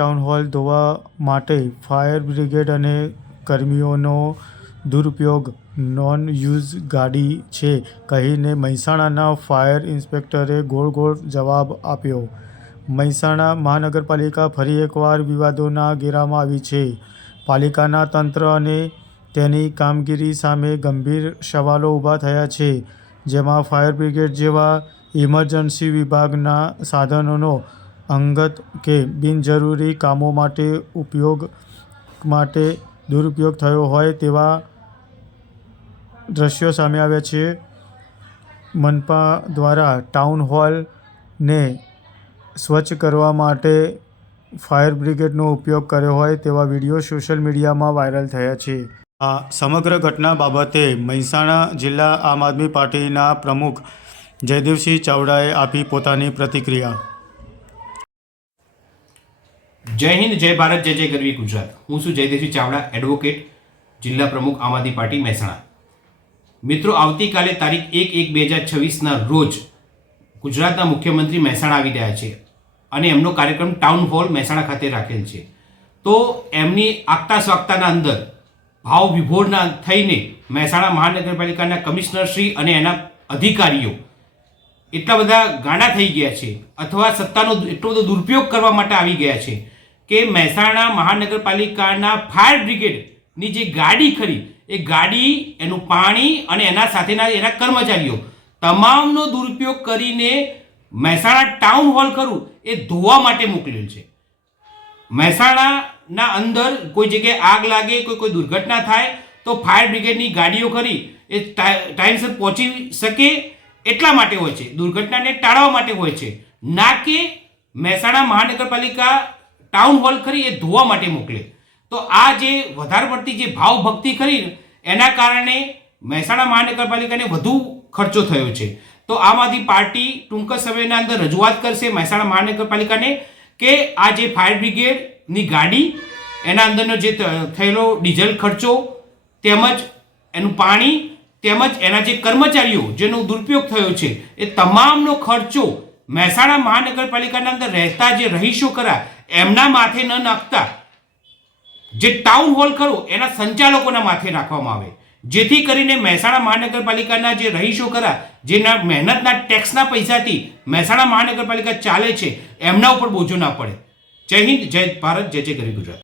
Town hall ધોવા માટે fire brigade અને કર્મીઓનો દુરુપયોગ નોન યુઝ ગાડી છે કહીને મહેસાણાના ફાયર ઇન્સ્પેક્ટરે ગોળ ગોળ જવાબ આપ્યો. મહેસાણા મહાનગરપાલિકા ફરી એકવાર વિવાદોના ઘેરામાં આવી છે. પાલિકાના તંત્ર અને તેની કામગીરી સામે ગંભીર સવાલો ઊભા થયા છે, જેમાં ફાયર બ્રિગેડ જેવા ઇમરજન્સી વિભાગના સાધનોનો અંગત કે બિનજરૂરી કામો માટે ઉપયોગ માટે દુરુપયોગ થયો હોય તેવા દ્રશ્યો સામે આવ્યા છે. મનપા દ્વારા ટાઉન હોલને સ્વચ્છ કરવા માટે ફાયર બ્રિગેડનો ઉપયોગ કર્યો હોય તેવા વીડિયો સોશિયલ મીડિયામાં વાયરલ થયા છે. આ સમગ્ર ઘટના બાબતે મહેસાણા જિલ્લા આમ આદમી પાર્ટીના પ્રમુખ જયદેવસિંહ ચાવડાએ આપી પોતાની પ્રતિક્રિયા. જય હિન્દ, જય ભારત, જય જય ગરવી ગુજરાત. હું છું જયદેશી ચાવડા એડવોકેટ જિલ્લા પ્રમુખ આમ આદમી પાર્ટી મહેસાણા. મિત્રો, આવતીકાલે તારીખ એક એક બે હજાર છવ્વીસના રોજ ગુજરાતના મુખ્યમંત્રી મહેસાણા આવી રહ્યા છે અને એમનો કાર્યક્રમ ટાઉન હોલ મહેસાણા ખાતે રાખેલ છે. તો એમની આગતા સ્વાગતાના અંદર ભાવ વિભોરના થઈને મહેસાણા મહાનગરપાલિકાના કમિશનરશ્રી અને એના અધિકારીઓ એટલા બધા ગાંડા થઈ ગયા છે અથવા સત્તાનો એટલો બધો દુરુપયોગ કરવા માટે આવી ગયા છે કે મહેસાણા મહાનગરપાલિકાના ફાયર બ્રિગેડની જે ગાડી ખરી, એ ગાડી, એનું પાણી અને એના સાથેના એના કર્મચારીઓ તમામનો દુરુપયોગ કરીને મહેસાણા ટાઉન હોલ ખરું, એ ધોવા માટે મોકલેલ છે. મહેસાણાના અંદર કોઈ જગ્યાએ આગ લાગે, કોઈ કોઈ દુર્ઘટના થાય, તો ફાયર બ્રિગેડની ગાડીઓ ખરી, એ ટાઈમસર પહોંચી શકે એટલા માટે હોય છે. દુર્ઘટનાને ટાળવા માટે હોય છે. ના કે મહેસાણા મહાનગરપાલિકા ટાઉન હોલ ખરી એ ધોવા માટે મોકલે. તો આ જે વધારે પડતી જે ભાવ ભક્તિ કરી એના કારણે મહેસાણા મહાનગરપાલિકાને વધુ ખર્ચો થયો છે. તો આમ આદમી પાર્ટી ટૂંક સમયના અંદર રજૂઆત કરશે મહેસાણા મહાનગરપાલિકાને કે આ જે ફાયર બ્રિગેડની ગાડી, એના અંદરનો જે થયેલો ડીઝલ ખર્ચો તેમજ એનું પાણી તેમજ એના જે કર્મચારીઓ, જેનો દુરુપયોગ થયો છે, એ તમામનો ખર્ચો મહેસાણા મહાનગરપાલિકાના અંદર રહેતા જે રહીશો કરા એમના માથે ન નાખતા. જે ટાઉન હોલ ખરો, એના સંચાલકોના માથે નાખવામાં આવે. જેથી કરીને મહેસાણા મહાનગરપાલિકાના જે રહીશો ખરા, જેના મહેનતના ટેક્સના પૈસાથી મહેસાણા મહાનગરપાલિકા ચાલે છે, એમના ઉપર બોજો ના પડે. જય હિન્દ, જય ભારત, જય જય ગરી ગુજરાત.